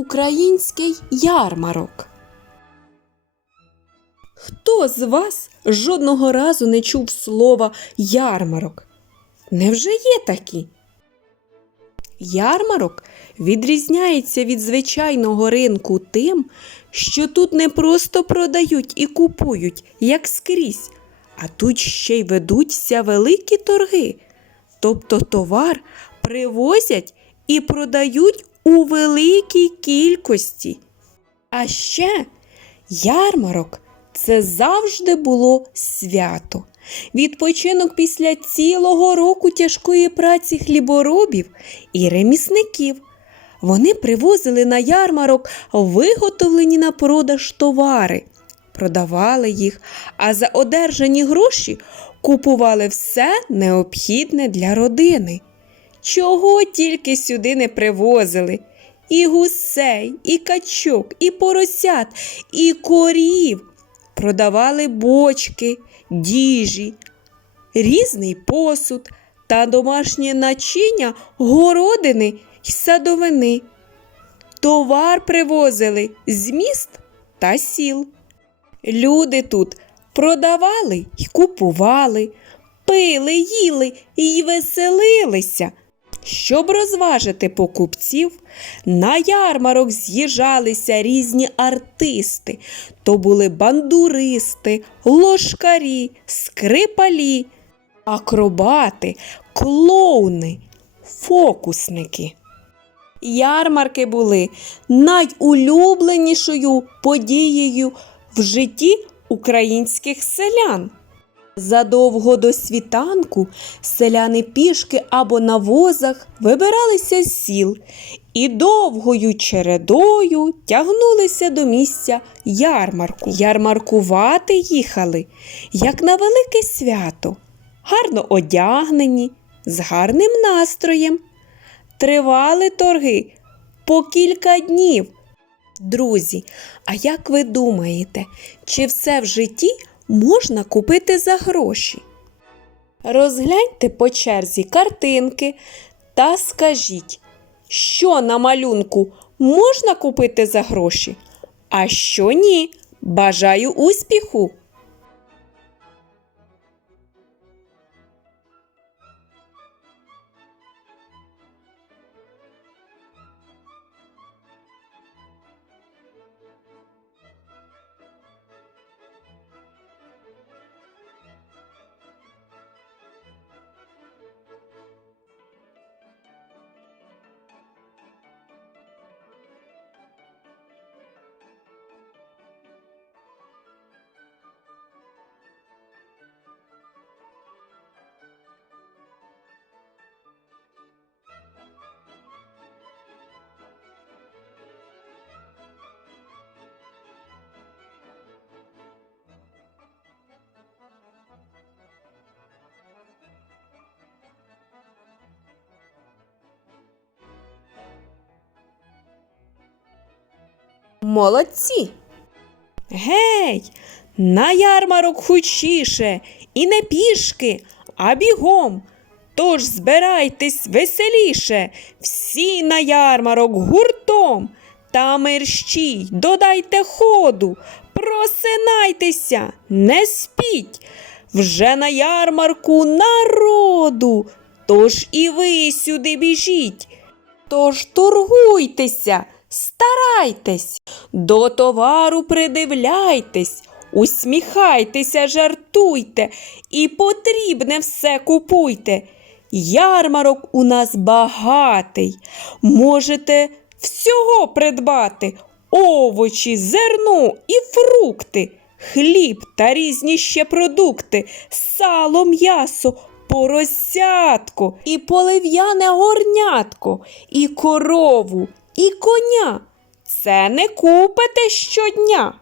Український ярмарок. Хто з вас жодного разу не чув слова ярмарок? Невже є такі? Ярмарок відрізняється від звичайного ринку тим, що тут не просто продають і купують, як скрізь, а тут ще й ведуться великі торги. Тобто товар привозять і продають у великій кількості. А ще ярмарок це завжди було свято. Відпочинок після цілого року тяжкої праці хліборобів і ремісників. Вони привозили на ярмарок виготовлені на продаж товари, продавали їх, а за одержані гроші купували все необхідне для родини. Чого тільки сюди не привозили. І гусей, і качок, і поросят, і корів. Продавали бочки, діжі, різний посуд та домашнє начиння городини й садовини. Товар привозили з міст та сіл. Люди тут продавали й купували, пили, їли й веселилися. Щоб розважити покупців, на ярмарок з'їжджалися різні артисти. То були бандуристи, ложкарі, скрипалі, акробати, клоуни, фокусники. Ярмарки були найулюбленішою подією в житті українських селян. Задовго до світанку селяни пішки або на возах вибиралися з сіл і довгою чередою тягнулися до місця ярмарку. Ярмаркувати їхали, як на велике свято, гарно одягнені, з гарним настроєм. Тривали торги по кілька днів. Друзі, а як ви думаєте, чи все в житті можна купити за гроші? Розгляньте по черзі картинки та скажіть, що на малюнку можна купити за гроші, а що ні. Бажаю успіху! Молодці! Гей, на ярмарок хучіше, і не пішки, а бігом. Тож збирайтесь веселіше, всі на ярмарок гуртом. Та мерщій, додайте ходу, просинайтеся, не спіть. Вже на ярмарку народу, тож і ви сюди біжіть. Тож торгуйтеся, старайтесь, до товару придивляйтесь, усміхайтеся, жартуйте і потрібне все купуйте. Ярмарок у нас багатий. Можете всього придбати овочі, зерно і фрукти, хліб та різні ще продукти, сало, м'ясо, поросятко, і полив'яне горнятко, і корову, і коня. Це не купите щодня.